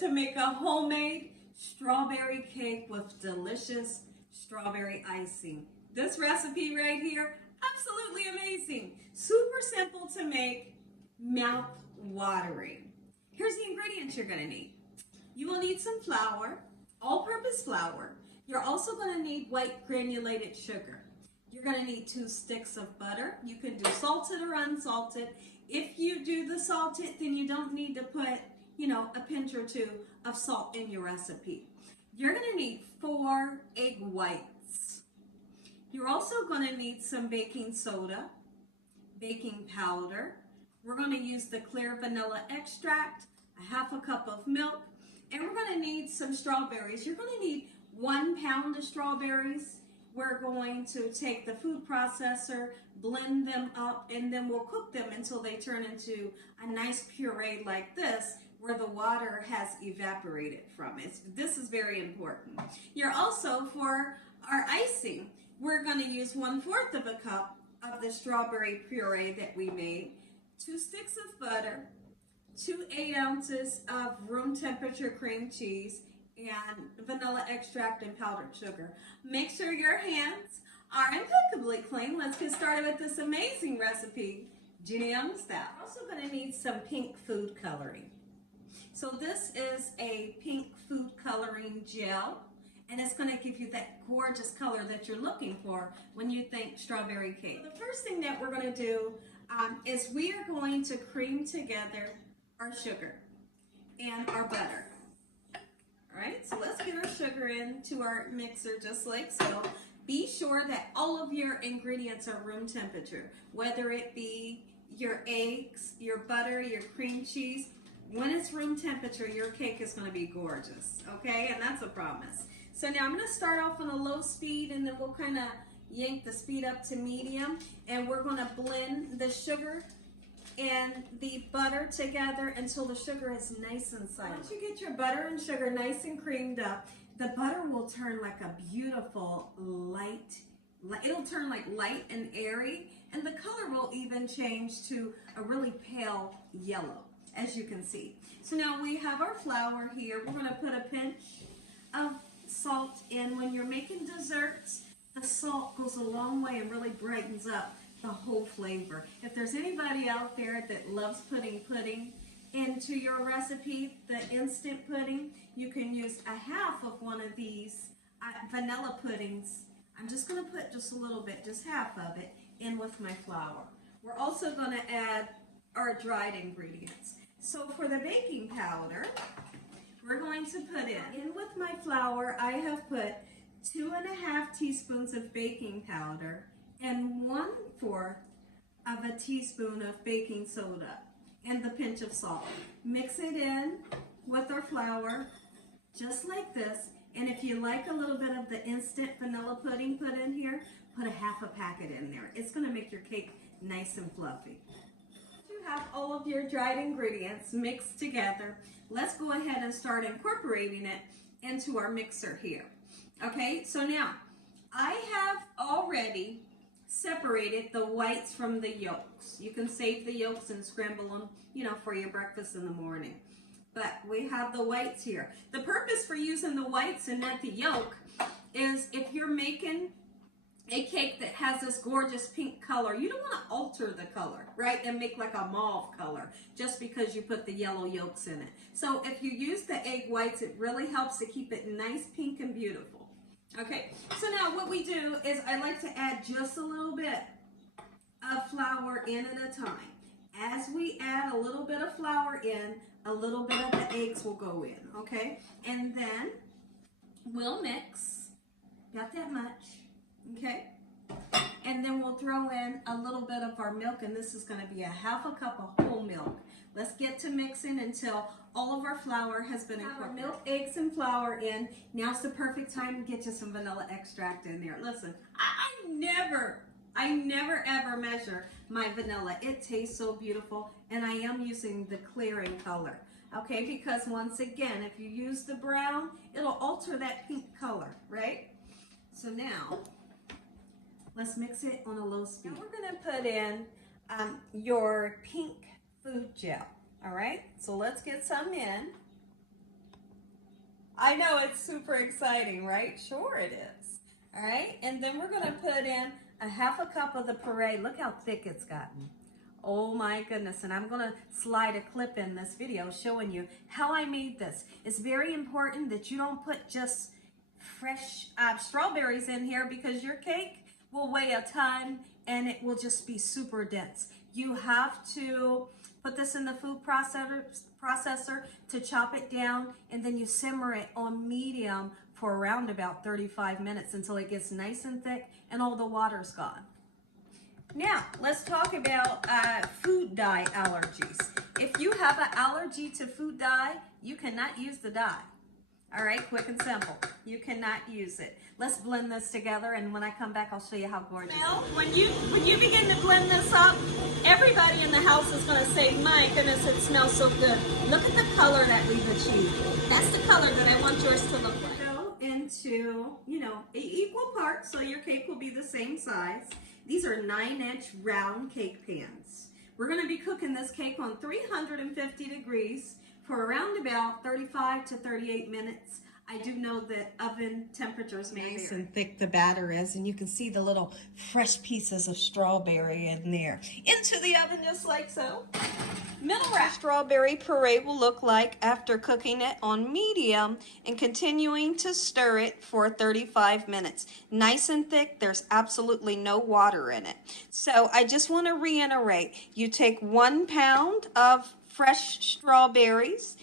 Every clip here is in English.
to make a homemade strawberry cake with delicious strawberry icing. This recipe right here, absolutely amazing. Super simple to make, mouth watering. Here's the ingredients you're going to need. You will need some flour, all-purpose flour. You're also going to need white granulated sugar. You're going to need 2 sticks of butter. You can do salted or unsalted. If you do the salted, then you don't need to put, a pinch or 2 of salt in your recipe. You're going to need 4 egg whites. You're also going to need some baking soda, baking powder. We're going to use the clear vanilla extract, a 1/2 cup of milk, and we're going to need some strawberries. You're going to need 1 pound of strawberries. We're going to take the food processor, blend them up, and then we'll cook them until they turn into a nice puree like this, where the water has evaporated from it. This is very important. You're also, for our icing, we're going to use 1/4 of a cup of the strawberry puree that we made, 2 sticks of butter, 2 8 ounces of room temperature cream cheese, and vanilla extract and powdered sugar. Make sure your hands are impeccably clean. Let's get started with this amazing recipe. Gina on the staff. We're also going to need some pink food coloring. So this is a pink food coloring gel, and it's going to give you that gorgeous color that you're looking for when you think strawberry cake. So the first thing that we're going to do is we are going to cream together our sugar and our butter. All right, so let's get our sugar into our mixer just like so. Be sure that all of your ingredients are room temperature, whether it be your eggs, your butter, your cream cheese. When it's room temperature, your cake is going to be gorgeous, okay? And that's a promise. So now I'm going to start off on a low speed, and then we'll kind of yank the speed up to medium, and we're going to blend the sugar and the butter together until the sugar is nice and silent. Once you get your butter and sugar nice and creamed up, the butter will turn like a beautiful light, it'll turn like light and airy, and the color will even change to a really pale yellow, as you can see. So now we have our flour here. We're going to put a pinch of salt in. When you're making desserts, the salt goes a long way and really brightens up the whole flavor. If there's anybody out there that loves putting pudding into your recipe, the instant pudding, you can use a 1/2 of one of these vanilla puddings. I'm just going to put just a little bit, just 1/2 of it, in with my flour. We're also going to add our dried ingredients. So for the baking powder, we're going to put in with my flour, I have put 2½ teaspoons of baking powder and 1/4 of a teaspoon of baking soda and the pinch of salt. Mix it in with our flour just like this, and if you like a little bit of the instant vanilla pudding put in here, put a 1/2 packet in there. It's going to make your cake nice and fluffy. You have all of your dried ingredients mixed together. Let's go ahead and start incorporating it into our mixer here. Okay, so now I have already separated the whites from the yolks. You can save the yolks and scramble them, for your breakfast in the morning. But we have the whites here. The purpose for using the whites and not the yolk is if you're making a cake that has this gorgeous pink color, you don't want to alter the color, right, and make like a mauve color just because you put the yellow yolks in it. So if you use the egg whites, it really helps to keep it nice, pink, and beautiful. Okay, so now what we do is I like to add just a little bit of flour in at a time. As we add a little bit of flour in, a little bit of the eggs will go in, okay? And then we'll mix, got that much, okay? And then we'll throw in a little bit of our milk, and this is going to be a 1/2 cup of whole milk. Let's get to mixing until all of our flour has been incorporated. Milk, eggs, and flour in. Now's the perfect time to get you some vanilla extract in there. Listen, I never ever measure my vanilla. It tastes so beautiful, and I am using the clearing color. Okay, because once again, if you use the brown, it'll alter that pink color, right? So now, let's mix it on a low speed. Now we're going to put in your pink food gel. All right, so let's get some in. I know it's super exciting, right? Sure it is. All right, and then we're gonna put in a half a cup of the puree. Look how thick it's gotten. Oh my goodness, and I'm gonna slide a clip in this video showing you how I made this. It's very important that you don't put just fresh strawberries in here because your cake will weigh a ton and it will just be super dense. You have to put this in the food processor to chop it down, and then you simmer it on medium for around about 35 minutes until it gets nice and thick and all the water's gone. Now, let's talk about food dye allergies. If you have an allergy to food dye, you cannot use the dye. All right, quick and simple. You cannot use it. Let's blend this together, and when I come back, I'll show you how gorgeous it is. Now, when you begin to blend this up, everybody in the house is going to say, my goodness, it smells so good. Look at the color that we've achieved. That's the color that I want yours to look like. Go into, equal parts, so your cake will be the same size. These are 9-inch round cake pans. We're going to be cooking this cake on 350 degrees for around about 35 to 38 minutes. I do know that oven temperatures may vary. Nice and thick the batter is, and you can see the little fresh pieces of strawberry in there. Into the oven just like so. Middle rack. Strawberry puree will look like after cooking it on medium and continuing to stir it for 35 minutes. Nice and thick, there's absolutely no water in it. So I just want to reiterate, you take 1 pound of fresh strawberries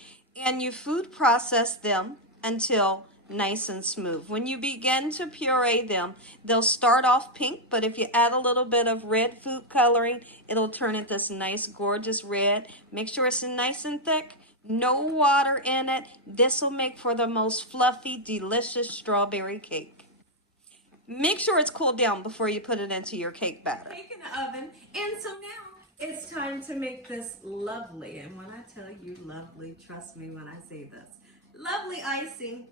and you food process them until nice and smooth. When you begin to puree them, they'll start off pink, but if you add a little bit of red food coloring, it'll turn it this nice, gorgeous red. Make sure it's nice and thick, no water in it. This will make for the most fluffy, delicious strawberry cake. Make sure it's cooled down before you put it into your cake batter. Cake in the oven, and so now it's time to make this lovely. And when I tell you lovely, trust me when I say this. Lovely icing.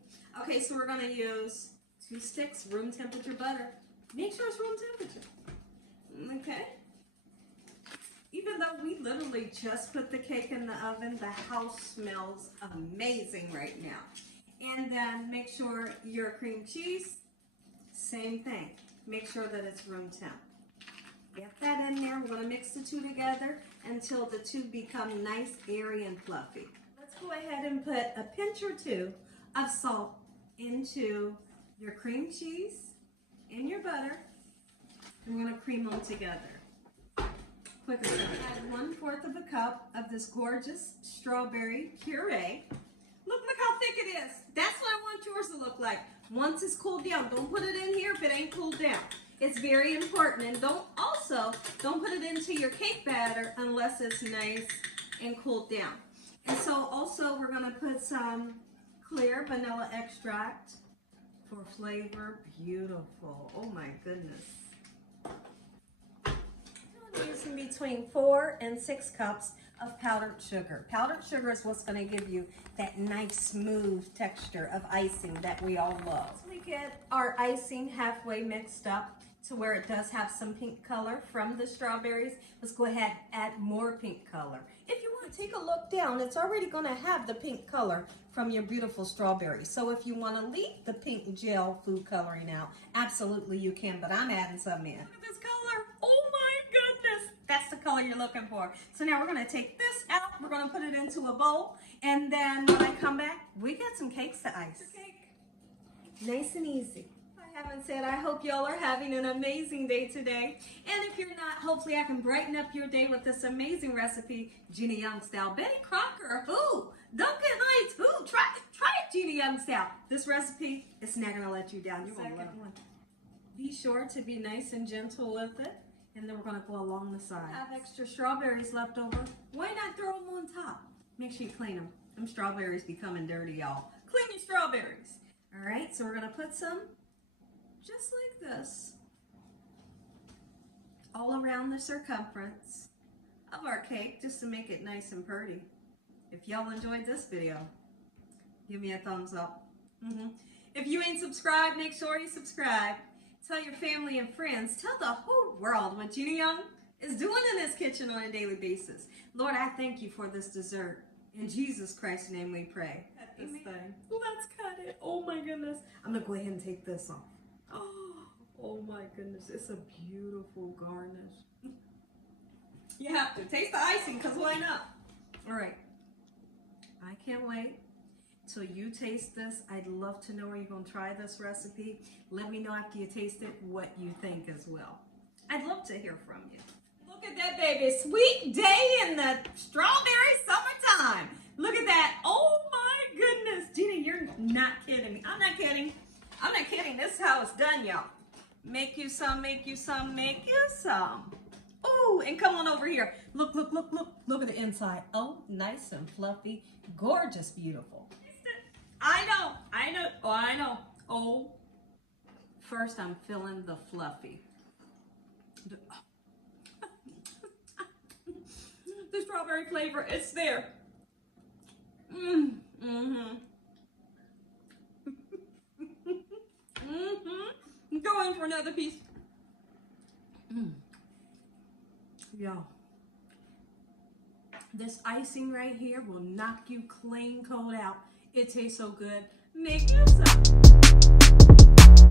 Okay, so we're going to use 2 sticks room temperature butter. Make sure it's room temperature. Okay. Even though we literally just put the cake in the oven, the house smells amazing right now. And then make sure your cream cheese, same thing. Make sure that it's room temp. Get that in there. We're going to mix the two together until the two become nice, airy, and fluffy. Let's go ahead and put a pinch or 2 of salt into your cream cheese and your butter. And we're going to cream them together. Quick as that. Add 1/4 of a cup of this gorgeous strawberry puree. Look how thick it is. That's what I want yours to look like. Once it's cooled down, don't put it in here if it ain't cooled down. It's very important. And don't put it into your cake batter unless it's nice and cooled down. And so also we're going to put some clear vanilla extract for flavor. Beautiful. Oh my goodness. I'm using between 4 and 6 cups of powdered sugar. Powdered sugar is what's going to give you that nice smooth texture of icing that we all love. So we get our icing halfway mixed up to where it does have some pink color from the strawberries. Let's go ahead and add more pink color. If you want to take a look down, it's already going to have the pink color from your beautiful strawberries. So if you want to leave the pink gel food coloring out, absolutely you can, but I'm adding some in. Look at this color. Oh my goodness. That's the color you're looking for. So now we're going to take this out. We're going to put it into a bowl. And then when I come back, we got some cakes to ice. Cake. Nice and easy. Haven't said, I hope y'all are having an amazing day today. And if you're not, hopefully I can brighten up your day with this amazing recipe, Gina Young style. Betty Crocker, who? Duncan Heights, who? Try it, Gina Young style. This recipe is not gonna let you down. You're gonna love it. Be sure to be nice and gentle with it. And then we're gonna go along the side. Have extra strawberries left over. Why not throw them on top? Make sure you clean them. Them strawberries be coming dirty, y'all. Clean your strawberries. All right, so we're gonna put some just like this, all around the circumference of our cake, just to make it nice and pretty. If y'all enjoyed this video, give me a thumbs up. If you ain't subscribed, make sure you subscribe. Tell your family and friends, tell the whole world what Gina Young is doing in this kitchen on a daily basis. Lord, I thank you for this dessert. In Jesus Christ's name we pray. Cut this thing. Let's cut it. Oh my goodness. I'm going to go ahead and take this off. Oh my goodness. It's a beautiful garnish. You have to taste the icing because why not? All right. I can't wait till you taste this. I'd love to know, are you going to try this recipe? Let me know after you taste it what you think as well. I'd love to hear from you. Look at that, baby. Sweet day in the strawberry summertime. Look at that. Oh my goodness. Gina, you're not kidding me. I'm not kidding. I'm not kidding. This is how it's done, y'all. Make you some, make you some, make you some. Oh, and come on over here. Look, look, look, look. Look at the inside. Oh, nice and fluffy. Gorgeous, beautiful. I know. Oh, I know. Oh, first I'm feeling the fluffy. The strawberry flavor, it's there. Go in for another piece. Y'all, this icing right here will knock you clean cold out. It tastes so good. Make you some.